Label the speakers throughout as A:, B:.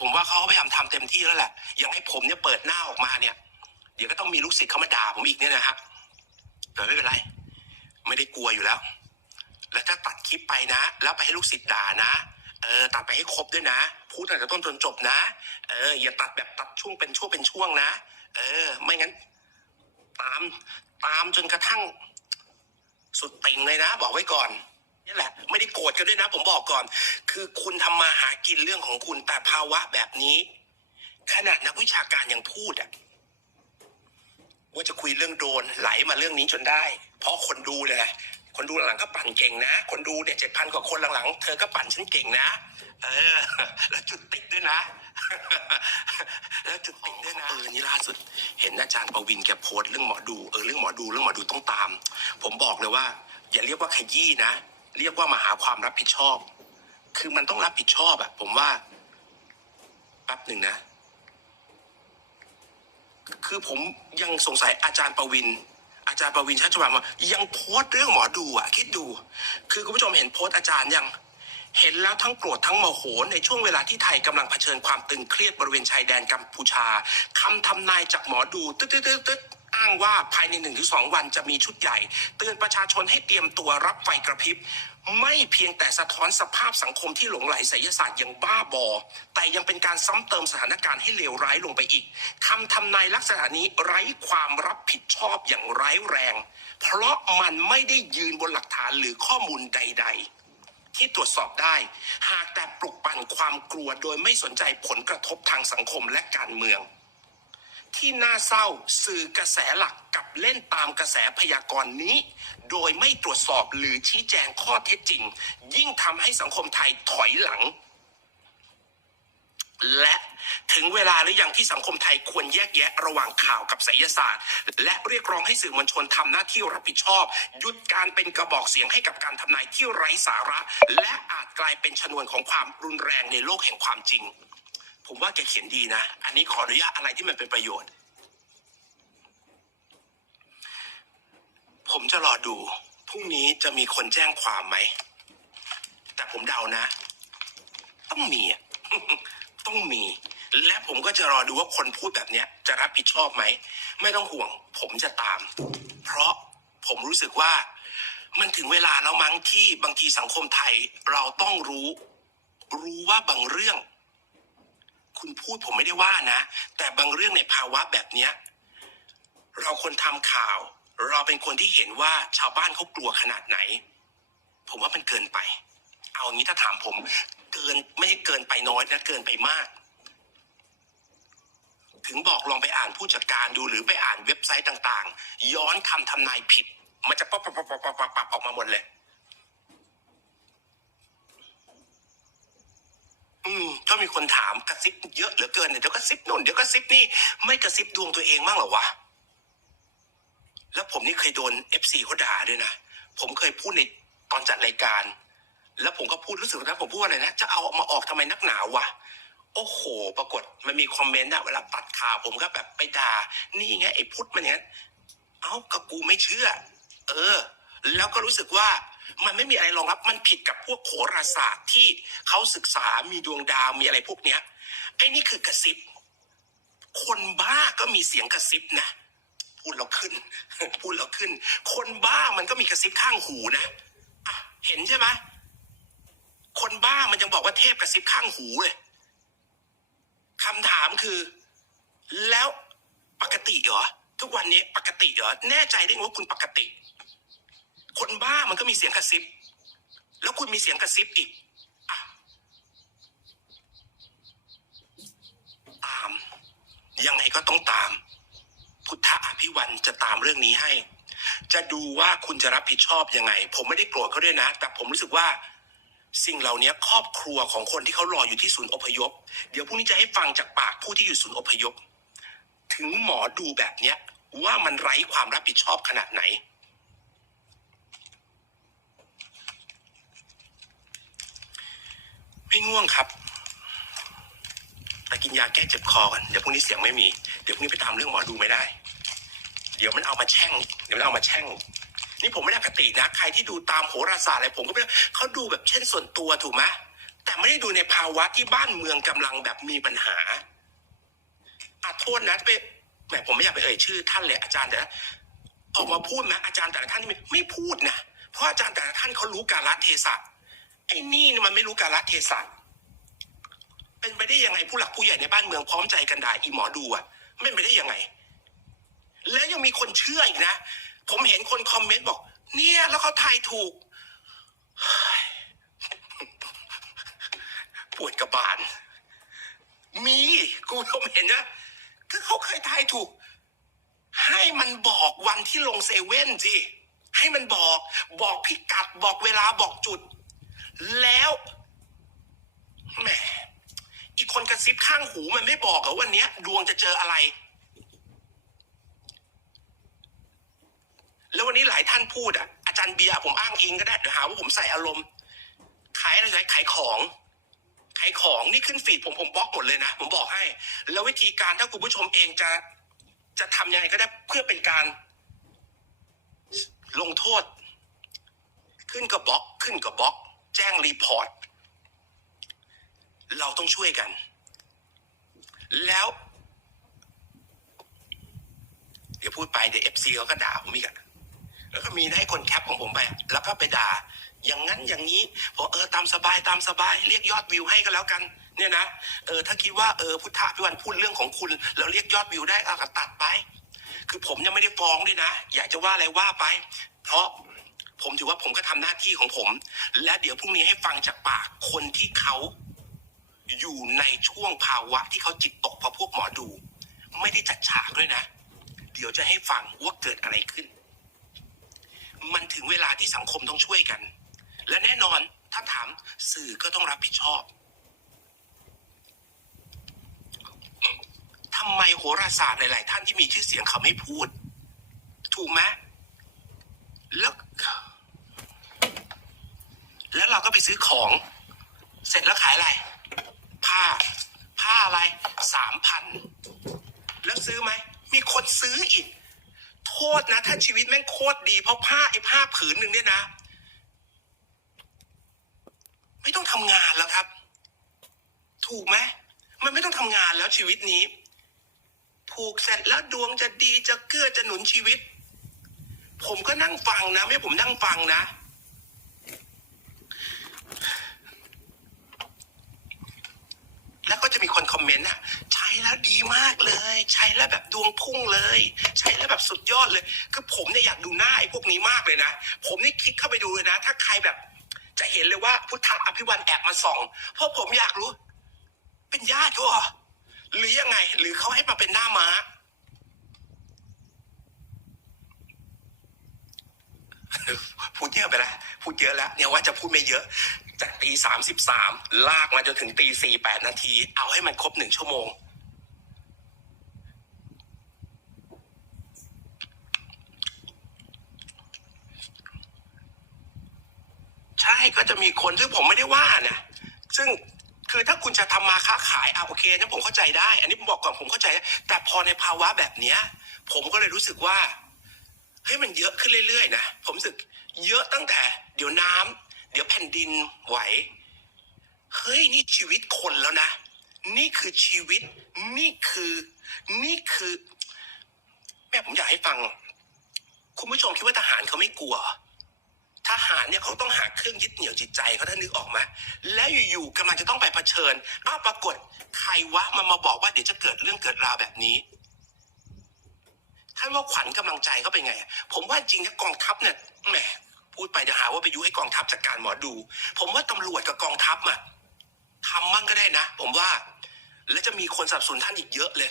A: ผมว่าเขาพยายามทำเต็มที่แล้วแหละย่างให้ผมเนี่ยเปิดหน้าออกมาเนี่ย เดี๋ยวก็ต้องมีลูกศิษย์เขามาด่าผมอีกเนี่ยนะครับแต่ไม่เป็นไร ไม่ได้กลัวอยู่แล้ว แล้วถ้าตัดคลิปไปนะ แล้วไปให้ลูกศิษย์ด่านะเออตัดไปให้ครบด้วยนะ พูดตั้งแต่ต้นจนจบนะ เออ อย่าตัดแบบตัดช่วงเป็นช่วงเป็นช่วงนะ เออ ไม่งั้น ตามตามจนกระทั่ง สุดติ่งเลยนะ บอกไว้ก่อน ไม่ได้โกรธกันด้วยนะ ผมบอกก่อน คือคุณทำมาหากินเรื่องของคุณแต่ภาวะแบบนี้ ขนาดนักวิชาการยังพูดอะว่าจะคุยเรื่องโดนไหลมาเรื่องนี้จนได้ เพราะคนดูเลยคนดูหลังก็ปั่นเก่งนะ คนดูเนี่ยเจ็ดพันกว่าคนหลังๆ เธอก็ปั่นฉันเก่งนะ เออ แล้วจุดติดด้วยนะ แล้วจุดติดด้วยนะเออนี่ล่าสุด เห็นอาจารย์ประวินแกโพสต์เรื่องหมอดู เออเรื่องหมอดูเรื่องหมอดูต้องตาม ผมบอกเลยว่า อย่าเรียกว่าขยี้นะ เรียกว่ามาหาความรับผิดชอบ คือมันต้องรับผิดชอบอะผมว่าแป๊บหนึ่งนะ คือผมยังสงสัยอาจารย์ประวิน อาจารย์ประวินชัชวานว่ายังโพสต์เรื่องหมอดูอะคิดดู คือคุณผู้ชมเห็นโพสต์อาจารย์ยัง เห็นแล้วทั้งโกรธทั้งโมโหในช่วงเวลาที่ไทยกำลังเผชิญความตึงเครียดบริเวณชายแดนกัมพูชาคำทำนายจากหมอดูตึ๊ดตึ๊ดตึ๊ดตึ๊ดอ้างว่าภายในหนึ่งถึงสองวันจะมีชุดใหญ่ เตือนประชาชนให้เตรียมตัวรับไฟกระพริบ ไม่เพียงแต่สะท้อนสภาพสังคมที่หลงไหลไสยศาสตร์อย่างบ้าบอ แต่ยังเป็นการซ้ำเติมสถานการณ์ให้เลวร้ายลงไปอีกคำทำนายลักษณะนี้ไร้ความรับผิดชอบอย่างร้ายแรง เพราะมันไม่ได้ยืนบนหลักฐานหรือข้อมูลใด ๆ ที่ตรวจสอบได้ หากแต่ปลุกปั่นความกลัวโดยไม่สนใจผลกระทบทางสังคมและการเมือง ที่น่าเศร้าสื่อกระแสหลักกับเล่นตามกระแสพยากรณ์นี้ โดยไม่ตรวจสอบหรือชี้แจงข้อเท็จจริง ยิ่งทำให้สังคมไทยถอยหลัง และถึงเวลาหรือยังที่สังคมไทยควรแยกแยะระหว่างข่าวกับไสยศาสตร์ และเรียกร้องให้สื่อมวลชนทำหน้าที่รับผิดชอบหยุดการเป็นกระบอกเสียงให้กับการทำนายที่ไร้สาระ และอาจกลายเป็นชนวนของความรุนแรงในโลกแห่งความจริง ผมว่าแกเขียนดีนะ อันนี้ขออนุญาตอะไรที่มันเป็นประโยชน์ ผมจะรอดูพรุ่งนี้จะมีคนแจ้งความไหม แต่ผมเดานะ ต้องมีอะ ต้องมี และผมก็จะรอดูว่าคนพูดแบบเนี้ย จะรับผิดชอบไหม ไม่ต้องห่วง ผมจะตาม เพราะผมรู้สึกว่ามันถึงเวลาแล้วมั้งที่บางทีสังคมไทยเราต้องรู้ รู้ว่าบางเรื่อง คุณพูดผมไม่ได้ว่านะ แต่บางเรื่องในภาวะแบบเนี้ย เราคนทำข่าว เราเป็นคนที่เห็นว่าชาวบ้านเขากลัวขนาดไหน ผมว่ามันเกินไป เอางี้ถ้าถามผม เกินไม่ใช่เกินไปน้อยนะเกินไปมาก ถึงบอกลองไปอ่านผู้จัดการดูหรือไปอ่านเว็บไซต์ต่างๆ ย้อนคำทำนายผิด มันจะป๊อปป๊อปป๊อปป๊อปป๊อปออกมาหมดเลย อืมก็มีคนถามกระซิบเยอะเหลือเกินเดี๋ยวกระซิบนู่นเดี๋ยวกระซิบนี่ไม่กระซิบดวงตัวเองบ้างหรอวะแล้วผมนี่เคยโดนเอฟซีเขาด่าด้วยนะ ผมเคยพูดในตอนจัดรายการ แล้วผมก็พูดรู้สึกนะผมพูดว่าอะไรนะ จะเอามาออกทำไมนักหนาวะโอ้โห ปรากฏมันมีคอมเมนต์อะเวลาตัดข่าวผมก็แบบไปด่า นี่ไงไอ้พุทธมันอย่างนั้นเอ้าก็กูไม่เชื่อ เออ แล้วก็รู้สึกว่ามันไม่มีอะไรรองรับ มันผิดกับพวกโขราศาสตร์ที่เขาศึกษามีดวงดาวมีอะไรพวกเนี้ย ไอ้นี่คือกระซิบ คนบ้าก็มีเสียงกระซิบนะ พูดเราขึ้น พูดเราขึ้น คนบ้ามันก็มีกระซิบข้างหูนะ อะ เห็นใช่ไหม คนบ้ามันยังบอกว่าเทพกระซิบข้างหูเลยคำถามคือ แล้วปกติเหรอทุกวันนี้ปกติเหรอแน่ใจได้ไงว่าคุณปกติ คนบ้ามันก็มีเสียงกระซิบ แล้วคุณมีเสียงกระซิบอีกอะตาม ยังไงก็ต้องตาม พุทธอภิวันจะตามเรื่องนี้ให้ จะดูว่าคุณจะรับผิดชอบยังไง ผมไม่ได้โกรธเขาด้วยนะ แต่ผมรู้สึกว่า สิ่งเหล่านี้ครอบครัวของคนที่เขารออยู่ที่ศูนย์อพยพ เดี๋ยวพรุ่งนี้จะให้ฟังจากปากผู้ที่อยู่ศูนย์อพยพ ถึงหมอดูแบบเนี้ยว่ามันไร้ความรับผิดชอบขนาดไหน ไม่ง่วงครับแต่กินยาแก้เจ็บคอก่อนเดี๋ยวพรุ่งนี้เสียงไม่มี เดี๋ยวพรุ่งนี้ไปตามเรื่องหมอดูไม่ได้ เดี๋ยวมันเอามาแช่ง เดี๋ยวมันเอามาแช่ง นี่ผมไม่ได้คตินะ ใครที่ดูตามโหราศาสตร์อะไรผมก็ไม่ได้เขาดูแบบเช่นส่วนตัวถูกไหมแต่ไม่ได้ดูในภาวะที่บ้านเมืองกำลังแบบมีปัญหาอาโทษนะไปแหมผมไม่อยากไปเอ่ยชื่อท่านเลยอาจารย์แต่ออกมาพูดนะอาจารย์แต่ละท่านนี่ไม่ไม่พูดนะเพราะอาจารย์แต่ละท่านเขารู้กาลเทศะไอ้นี่มันไม่รู้กาลเทศะเป็นไปได้ยังไงผู้หลักผู้ใหญ่ในบ้านเมืองพร้อมใจกันด่าอีหมอดูอะไม่ไปได้ยังไง แล้วยังมีคนเชื่ออีกนะ ผมเห็นคนคอมเมนต์บอก เนี่ยแล้วเขาทายถูก ปวดกระบาล มี กูผมเห็นนะก็เขาเคยทายถูก ให้มันบอกวันที่ลงเซเว่นสิให้มันบอกบอกพิกัดบอกเวลาบอกจุด แล้วแหมอีกคนกระซิบข้างหูมันไม่บอกเหรอวันนี้ดวงจะเจออะไร แล้ววันนี้หลายท่านพูดอะอาจารย์เบียร์ผมอ้างอิงก็ได้เดี๋ยวหาว่าผมใส่อารมณ์ ขายอะไรขายของขายของนี่ขึ้นฟีดผมผมบล็อกหมดเลยนะ ผมบอกให้ แล้ววิธีการถ้าคุณผู้ชมเองจะจะทำยังไงก็ได้เพื่อเป็นการ ลงโทษ ขึ้นกับบล็อก ขึ้นกับบล็อก แจ้งรีพอร์ต เราต้องช่วยกัน แล้ว เดี๋ยวพูดไปเดี๋ยวเอฟซีเขาก็ด่าผมอีกอะ แล้วก็มีให้คนแคปของผมไป แล้วก็ไปด่า อย่างนั้นอย่างนี้พอเออตามสบายตามสบาย เรียกยอดวิวให้ก็แล้วกัน เนี่ยนะเออถ้าคิดว่าเออพุทธะพิวันพูดเรื่องของคุณ แล้วเรียกยอดวิวได้เอาก็ตัดไป คือผมยังไม่ได้ฟ้องด้วยนะ อยากจะว่าอะไรว่าไป เพราะผมถือว่าผมก็ทำหน้าที่ของผม และเดี๋ยวพรุ่งนี้ให้ฟังจากปากคนที่เขาอยู่ในช่วงภาวะที่เขาจิตตกเพราะพวกหมอดู ไม่ได้จัดฉากด้วยนะ เดี๋ยวจะให้ฟังว่าเกิดอะไรขึ้น มันถึงเวลาที่สังคมต้องช่วยกัน และแน่นอนถ้าถามสื่อก็ต้องรับผิดชอบทำไมโหราศาสตร์หลาย ๆ ท่านที่มีชื่อเสียงเขาไม่พูด ถูกไหมแล้วแล้วเราก็ไปซื้อของ เสร็จแล้วขายอะไร ผ้า ผ้าอะไรสามพัน แล้วซื้อไหม มีคนซื้ออีก โทษนะ ถ้าชีวิตแม่งโคตรดี เพราะผ้าไอ้ผ้าผืนหนึ่งเนี่ยนะ ไม่ต้องทำงานแล้วครับ ถูกไหมมันไม่ต้องทำงานแล้วชีวิตนี้ ผูกเสร็จแล้วดวงจะดีจะเกื้อจะหนุนชีวิต ผมก็นั่งฟังนะ ไม่ใช่ผมนั่งฟังนะแล้วก็จะมีคนคอมเมนต์อะ แล้วดีมากเลย ใช้แล้วแบบดวงพุ่งเลย ใช้แล้วแบบสุดยอดเลย คือผมเนี่ยอยากดูหน้าไอ้พวกนี้มากเลยนะ ผมนี่คลิกเข้าไปดูเลยนะ ถ้าใครแบบ จะเห็นเลยว่าพุทธอภิวันแอบมาส่อง เพราะผมอยากรู้ เป็นญาติเขาเหรอหรือยังไง หรือเขาให้มาเป็นหน้าม้า พูดเยอะไปแล้วพูดเยอะแล้ว เนี่ยว่าจะพูดไม่เยอะ จากตีสามสิบสามลากมาจนถึงตีสี่แปดนาที เอาให้มันครบหนึ่งชั่วโมง ใช่ ก็จะมีคนซึ่งผมไม่ได้ว่านะซึ่งคือถ้าคุณจะทำมาค้าขายอะโอเคนะผมเข้าใจได้ อันนี้ผมบอกก่อนผมเข้าใจ แต่พอในภาวะแบบเนี้ย ผมก็เลยรู้สึกว่าเฮ้ยมันเยอะขึ้นเรื่อยๆนะผมรู้สึกเยอะตั้งแต่ เดี๋ยวน้ำเดี๋ยวแผ่นดินไหวเฮ้ยนี่ชีวิตคนแล้วนะ นี่คือชีวิต นี่คือ นี่คือ แม่ผมอยากให้ฟัง คุณผู้ชมคิดว่าทหารเขาไม่กลัว ทหารเนี่ยเขาต้องหาเครื่องยึดเหนี่ยวจิตใจเขาท่านนึกออกไหมแล้วอยู่ๆกำลังจะต้องไปเผชิญอ้าวปรากฏใครวะมันมาบอกว่าเดี๋ยวจะเกิดเรื่องเกิดราวแบบนี้ท่านว่าขวัญกำลังใจเขาเป็นไง ผมว่าจริงนะกองทัพเนี่ยแหมพูดไปเดี๋ยวหาว่าไปยุให้กองทัพจัดการหมอดู ผมว่าตำรวจกับกองทัพอะทำมั่งก็ได้นะ ผมว่า แล้วจะมีคนสับสนท่านอีกเยอะเลย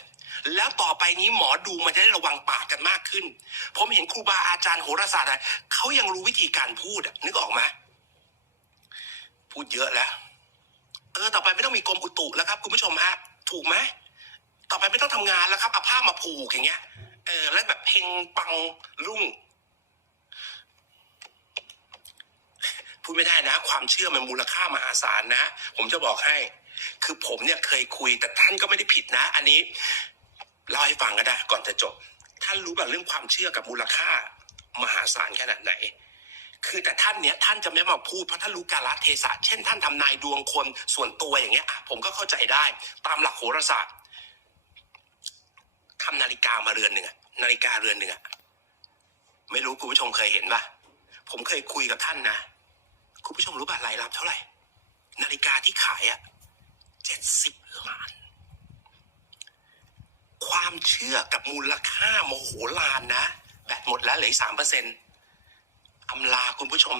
A: แล้วต่อไปนี้หมอดูมันจะได้ระวังปากกันมากขึ้น ผมเห็นครูบาอาจารย์โหราศาสตร์อะเขายังรู้วิธีการพูดอะนึกออกไหมพูดเยอะแล้ว เออ ต่อไปไม่ต้องมีกรมอุตุแล้วครับ คุณผู้ชมฮะ ถูกไหมต่อไปไม่ต้องทำงานแล้วครับเอาผ้ามาผูกอย่างเงี้ย เออ แล้วแบบเพลงปังรุ่งพูดไม่ได้นะ ความเชื่อมันมูลค่ามหาศาลนะ ผมจะบอกให้ คือผมเนี่ยเคยคุยแต่ท่านก็ไม่ได้ผิดนะ อันนี้ เล่าให้ฟังก็ได้ ก่อนจะจบ ท่านรู้แบบเรื่องความเชื่อกับมูลค่ามหาศาลขนาดไหน คือแต่ท่านเนี้ยท่านจะไม่มาพูดเพราะท่านรู้กาลเทศะ เช่นท่านทำนายดวงคนส่วนตัวอย่างเงี้ยอะผมก็เข้าใจได้ตามหลักโหราศาสตร์ทำนาฬิกามาเรือนหนึ่งอะนาฬิกาเรือนหนึ่งอะไม่รู้คุณผู้ชมเคยเห็นปะผมเคยคุยกับท่านนะคุณผู้ชมรู้ป่ะรายรับเท่าไหร่ นาฬิกาที่ขายอะเจ็ดสิบล้าน ความเชื่อกับมูลค่าโมโหลานนะ แบตหมดแล้วเหลือสามเปอร์เซ็นต์อำลาคุณผู้ชม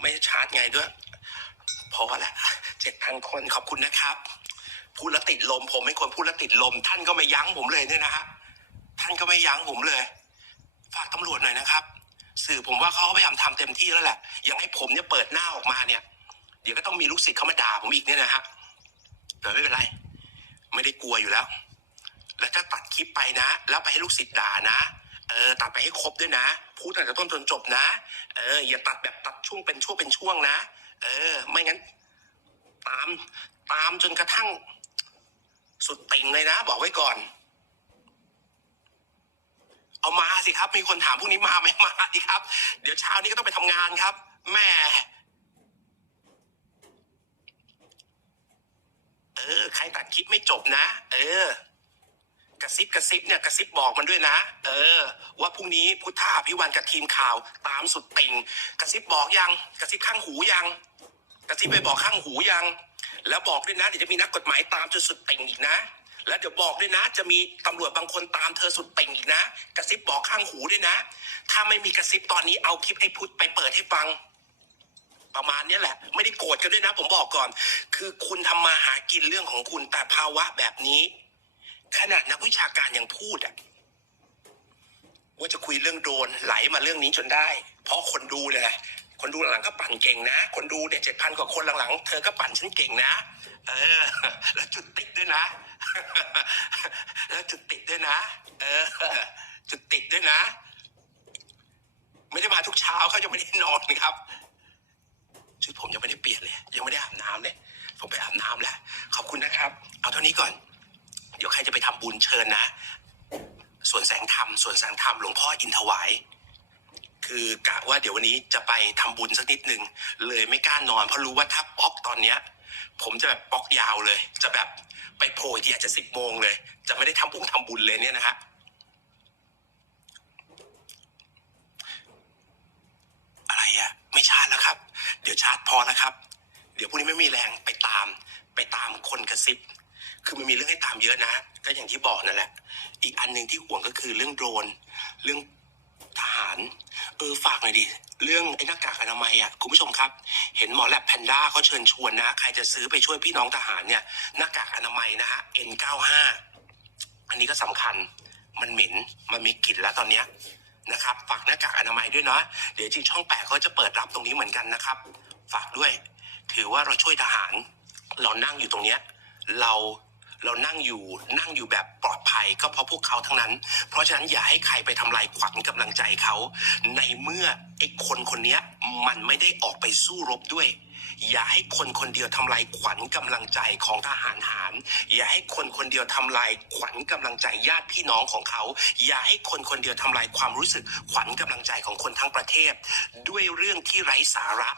A: ไม่ชาร์จไงด้วยพอละเจ็ดพันคนขอบคุณนะครับ พูดแล้วติดลม ผมเป็นคนพูดแล้วติดลม ท่านก็ไม่ยั้งผมเลยเนี่ยนะฮะท่านก็ไม่ยั้งผมเลย ฝากตำรวจหน่อยนะครับ สื่อผมว่าเขาพยายามทำเต็มที่แล้วแหละยังให้ผมเนี่ยเปิดหน้าออกมาเนี่ย เดี๋ยวก็ต้องมีลูกศิษย์เขามาด่าผมอีกเนี่ยนะฮะแต่ไม่เป็นไร ไม่ได้กลัวอยู่แล้ว แล้วถ้าตัดคลิปไปนะ แล้วไปให้ลูกศิษย์ด่านะเออตัดไปให้ครบด้วยนะ พูดตั้งแต่ต้นจนจบนะ เออ อย่าตัดแบบตัดช่วงเป็นช่วงเป็นช่วงนะ เออ ไม่งั้น ตาม ตามจนกระทั่ง สุดติ่งเลยนะ บอกไว้ก่อน เอามาสิครับ มีคนถามพรุ่งนี้มาไหมมาสิครับ เดี๋ยวเช้านี้ก็ต้องไปทำงานครับ แม่เออ ใครตัดคลิปไม่จบนะ เออ กระซิบกระซิบเนี่ยกระซิบบอกมันด้วยนะ เออ ว่าพรุ่งนี้พุทธาพิวันกับทีมข่าวตามสุดติ่ง กระซิบบอกยังกระซิบข้างหูยัง กระซิบไปบอกข้างหูยัง แล้วบอกด้วยนะเดี๋ยวจะมีนักกฎหมายตามจนสุดติ่งอีกนะ แล้วเดี๋ยวบอกด้วยนะจะมีตำรวจบางคนตามเธอสุดติ่งอีกนะ กระซิบบอกข้างหูด้วยนะ ถ้าไม่มีกระซิบตอนนี้เอาคลิปไอ้พุทธไปเปิดให้ฟังประมาณนี้แหละ ไม่ได้โกรธกันด้วยนะ ผมบอกก่อน คือคุณทำมาหากินเรื่องของคุณแต่ภาวะแบบนี้ ขนาดนักวิชาการยังพูดอะว่าจะคุยเรื่องโดรนไหลมาเรื่องนี้จนได้ เพราะคนดูเนี่ยคนดูหลังก็ปั่นเก่งนะ คนดูเนี่ยเจ็ดพันกว่าคนหลังๆ เธอก็ปั่นฉันเก่งนะ เออ แล้วจุดติดด้วยนะ แล้วจุดติดด้วยนะ เออ จุดติดด้วยนะ ไม่ได้มาทุกเช้าเขายังไม่ได้นอนครับชุดผมยังไม่ได้เปลี่ยนเลย ยังไม่ได้อาบน้ำเลย ผมไปอาบน้ำแล้ว ขอบคุณนะครับ เอาเท่านี้ก่อน เดี๋ยวใครจะไปทำบุญเชิญนะส่วนแสงธรรมส่วนแสงธรรมหลวงพ่ออินถวาย คือกะว่าเดี๋ยววันนี้จะไปทำบุญสักนิดหนึ่งเลยไม่กล้านอน เพราะรู้ว่าถ้าป๊อกตอนเนี้ย ผมจะแบบป๊อกยาวเลย จะแบบไปโผล่ที่อาจจะสิบโมงเลย จะไม่ได้ทำบุญทำบุญเลยเนี่ยนะฮะอะไรอะ่ะไม่ชาร์จแล้วครับ เดี๋ยวชาร์จพอแล้วครับ เดี๋ยวพรุ่งนี้ไม่มีแรงไปตามไปตามคนกระซิบ คือมันมีเรื่องให้ตามเยอะนะ ก็อย่างที่บอกนั่นแหละ อีกอันหนึ่งที่ห่วงก็คือเรื่องโดรน เรื่องทหาร เออฝากหน่อยดิ เรื่องไอ้หน้ากากอนามัยอะคุณผู้ชมครับ เห็นหมอแลบแพนด้าเขาเชิญชวนนะ ใครจะซื้อไปช่วยพี่น้องทหารเนี่ย หน้ากากอนามัยนะฮะ N95 อันนี้ก็สำคัญ มันเหม็น มันมีกลิ่นแล้วตอนเนี้ยนะครับ ฝากหน้ากากอนามัยด้วยเนาะ เดี๋ยวจริงช่องแปดเขาจะเปิดรับตรงนี้เหมือนกันนะครับ ฝากด้วย ถือว่าเราช่วยทหาร เรานั่งอยู่ตรงเนี้ย เรา เรานั่งอยู่นั่งอยู่แบบปลอดภัยก็เพราะพวกเขาทั้งนั้น เพราะฉะนั้นอย่าให้ใครไปทำลายขวัญกำลังใจเขา ในเมื่อไอ้คนคนนี้มันไม่ได้ออกไปสู้รบด้วย อย่าให้คนคนเดียวทำลายขวัญกำลังใจของทหารหาร อย่าให้คนคนเดียวทำลายขวัญกำลังใจญาติพี่น้องของเขา อย่าให้คนคนเดียวทำลายความรู้สึกขวัญกำลังใจของคนทั้งประเทศ ด้วยเรื่องที่ไร้สาระ